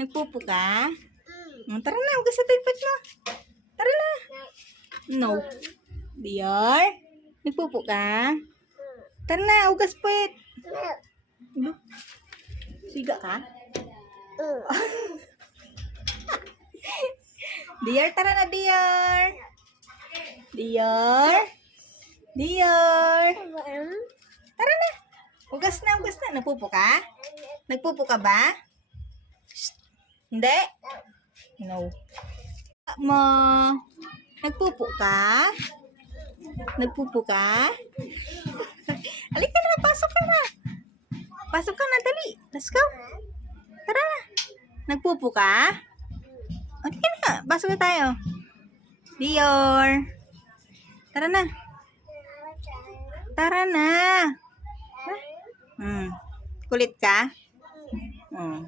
Nagpupo ka? Tara na, hugas na tayo mo. Tara na. No. Dior? Nagpupo ka? Tara na, hugas puwet. Siga ka? Dior, tara na, Dior. Dior? Dior? Tara na. Hugas na, hugas na. Nagpupo ka? Nagpupo ka ba? Shh. Hindi? No. Mo. Nagpupo ka? Nagpupo ka? Halika na, pasok ka na. Pasok ka na, dali. Let's go. Tara na. Nagpupo ka? Halika na, pasok na tayo. Dior. Tara na. Tara na. Kulit ka?